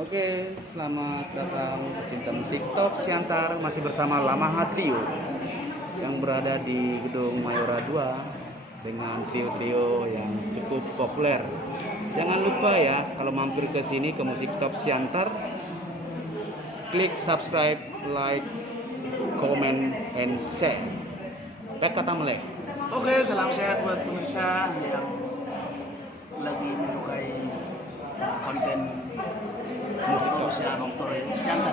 Oke, selamat datang pecinta musik Top Siantar, masih bersama Lamaha Trio yang berada di gedung Mayora 2 dengan trio-trio yang cukup populer. Jangan lupa ya, kalau mampir ke sini ke musik Top Siantar, klik subscribe, like, comment, and share. Baik kata melek. Oke, salam sehat buat pemirsa yang lagi menyukai konten Musik Top Siantar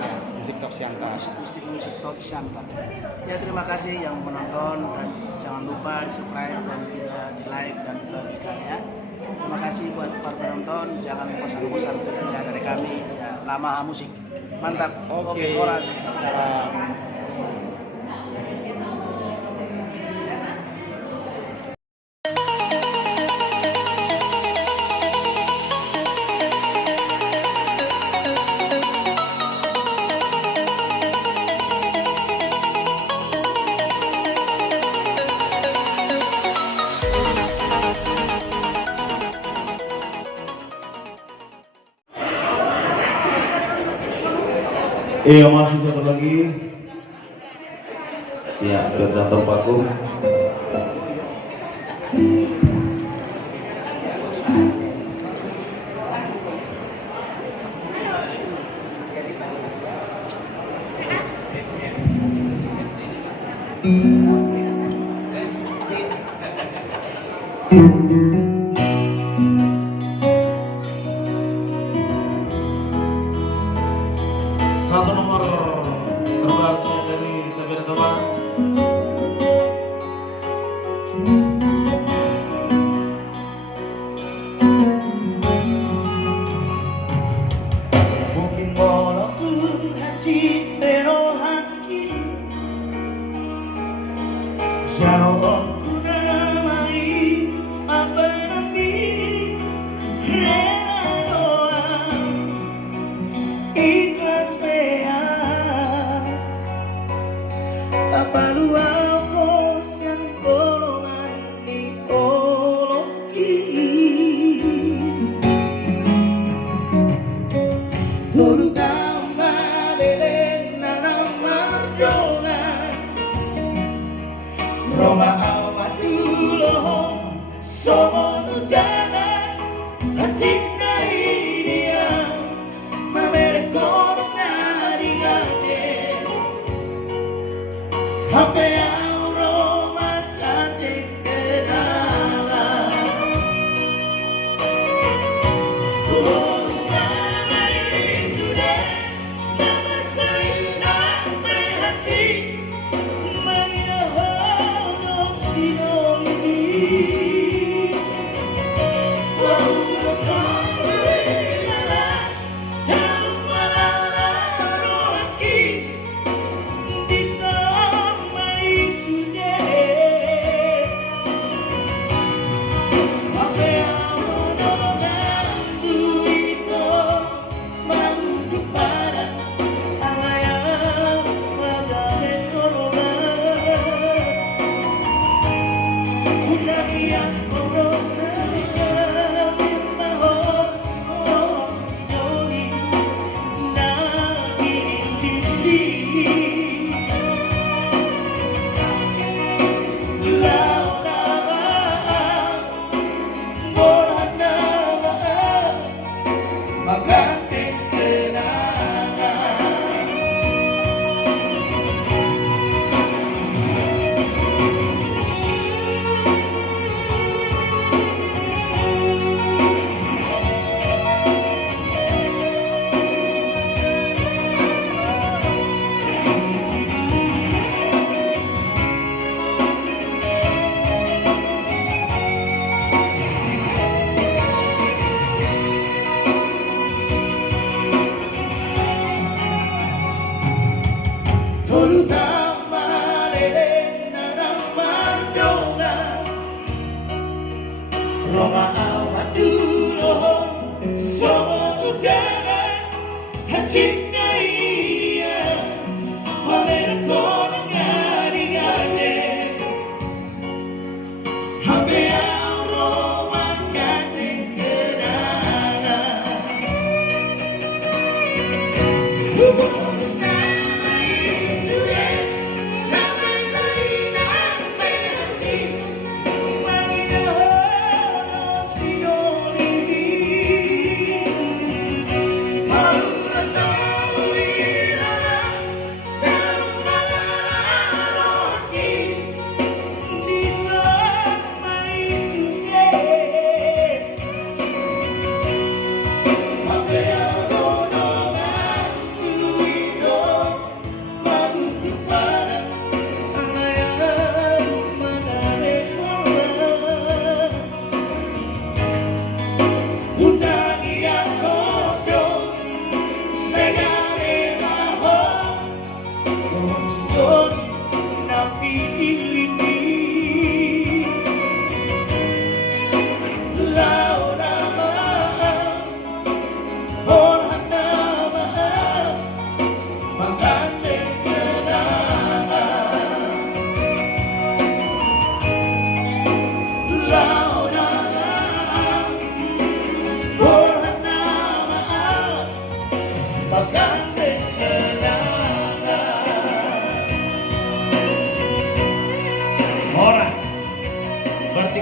ya. Musik Top Siantar. Musik Top Siantar. Ya, terima kasih yang menonton dan jangan lupa di subscribe dan juga di like dan dibagikan ya. Terima kasih buat para penonton, jangan bosan-bosan untuk melihat dari kami ya, Lamaha Musik. Mantap. Oke, koras. Salam. Iya, masih satu lagi. Ya, berdatang Paku. Satu nomor terbaru dari Sabira Teman. Mungkin walaupun hati penuh hati, jauh aku namai apa nanti rela doa ikhlas apa luar bosan golongan ideologi terutama leleng nanam marjolan Roma awat dulu somo jangan hati dia mamerko dari gade sampai Roma jadi kenalan sudah nama saya hati menyohong sidong ini terutama leleng nanam marjolan Roma awat dulu somo jangan hati dia mamerko dari gade sampai Roma jadi kenangan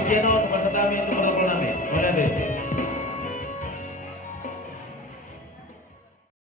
Piano, number 1 kami, number 2 namin. Wala din.